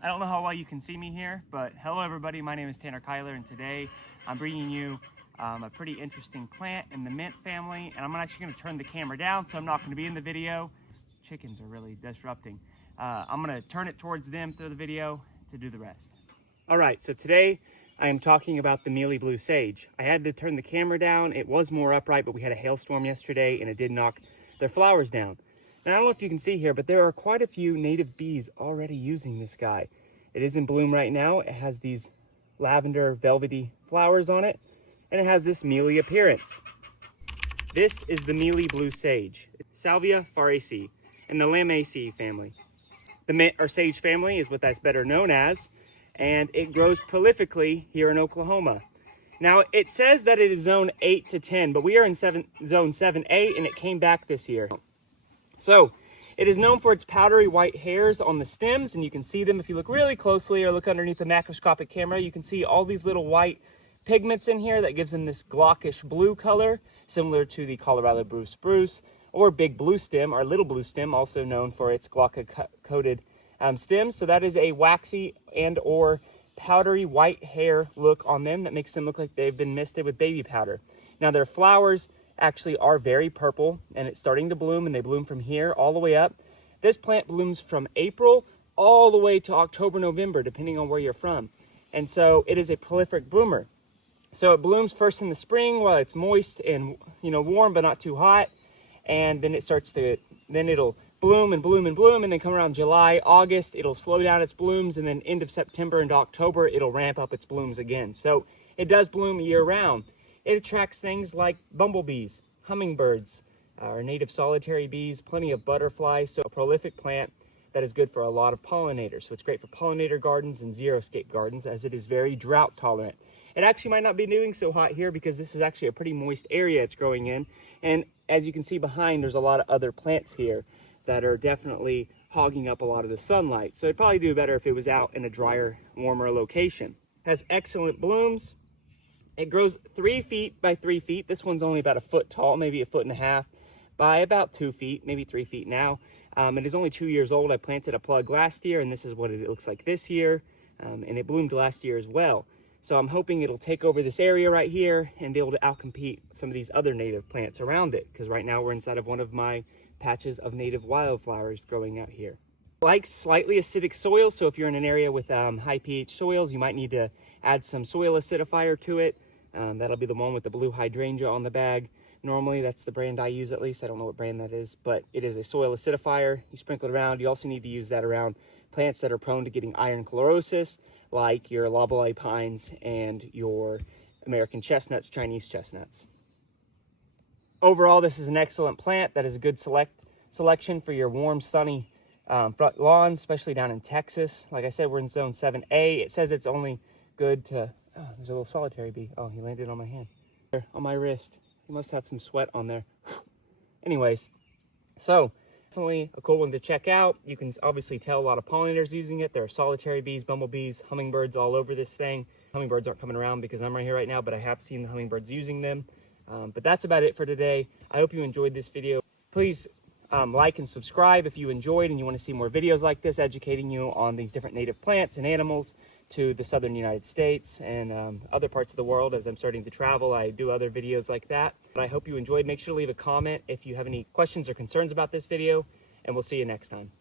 I don't know how well you can see me here, but hello everybody, my name is Tanner Kyler, and today I'm bringing you a pretty interesting plant in the mint family, and I'm actually going to turn the camera down, so I'm not going to be in the video. Chickens are really disrupting. I'm going to turn it towards them through the video to do the rest. Alright, so today I am talking about the Mealy Blue Sage. I had to turn the camera down. It was more upright, but we had a hailstorm yesterday and it did knock their flowers down. Now, I don't know if you can see here, but there are quite a few native bees already using this guy. It is in bloom right now. It has these lavender velvety flowers on it, and it has this mealy appearance. This is the Mealy Blue Sage. It's Salvia farinacea in the Lamiaceae family. The mint or sage family is what that's better known as, and it grows prolifically here in Oklahoma. Now, it says that it is zone 8 to 10, but we are in zone 7A, and it came back this year. So, it is known for its powdery white hairs on the stems, and you can see them if you look really closely or look underneath the macroscopic camera. You can see all these little white pigments in here that gives them this glaucish blue color, similar to the Colorado blue spruce or big blue stem, or little blue stem, also known for its glauca-coated stems. So that is a waxy and or powdery white hair look on them that makes them look like they've been misted with baby powder. Now, their flowers actually are very purple, and it's starting to bloom, and they bloom from here all the way up. This plant blooms from April all the way to October, November, depending on where you're from. And so it is a prolific bloomer. So it blooms first in the spring while it's moist and warm but not too hot, and then it'll bloom and bloom and bloom, and then come around July, August, it'll slow down its blooms, and then end of September into October, it'll ramp up its blooms again. So it does bloom year round. It attracts things like bumblebees, hummingbirds, or native solitary bees, plenty of butterflies. So a prolific plant that is good for a lot of pollinators. So it's great for pollinator gardens and xeriscape gardens, as it is very drought tolerant. It actually might not be doing so hot here because this is actually a pretty moist area it's growing in. And as you can see behind, there's a lot of other plants here that are definitely hogging up a lot of the sunlight. So it'd probably do better if it was out in a drier, warmer location. It has excellent blooms. It grows 3 feet by 3 feet. This one's only about a foot tall, maybe a foot and a half, by about 2 feet, maybe 3 feet now. It is only 2 years old. I planted a plug last year, and this is what it looks like this year. And it bloomed last year as well. So I'm hoping it'll take over this area right here and be able to outcompete some of these other native plants around it, because right now we're inside of one of my patches of native wildflowers growing out here. It likes slightly acidic soils, so if you're in an area with high pH soils, you might need to add some soil acidifier to it. That'll be the one with the blue hydrangea on the bag. Normally, that's the brand I use, at least. I don't know what brand that is, but it is a soil acidifier. You sprinkle it around. You also need to use that around plants that are prone to getting iron chlorosis, like your loblolly pines and your American chestnuts, Chinese chestnuts. Overall, this is an excellent plant that is a good selection for your warm, sunny front lawns, especially down in Texas. Like I said, we're in zone 7A. It says it's only good to... Oh, there's a little solitary bee. Oh, he landed on my hand. On my wrist. He must have some sweat on there. Anyways, so definitely a cool one to check out. You can obviously tell a lot of pollinators using it. There are solitary bees, bumblebees, hummingbirds all over this thing. Hummingbirds aren't coming around because I'm right here right now, but I have seen the hummingbirds using them. But that's about it for today. I hope you enjoyed this video. Please like and subscribe if you enjoyed and you want to see more videos like this, educating you on these different native plants and animals to the southern United States and other parts of the world. As I'm starting to travel, I do other videos like that. But I hope you enjoyed. Make sure to leave a comment if you have any questions or concerns about this video, and we'll see you next time.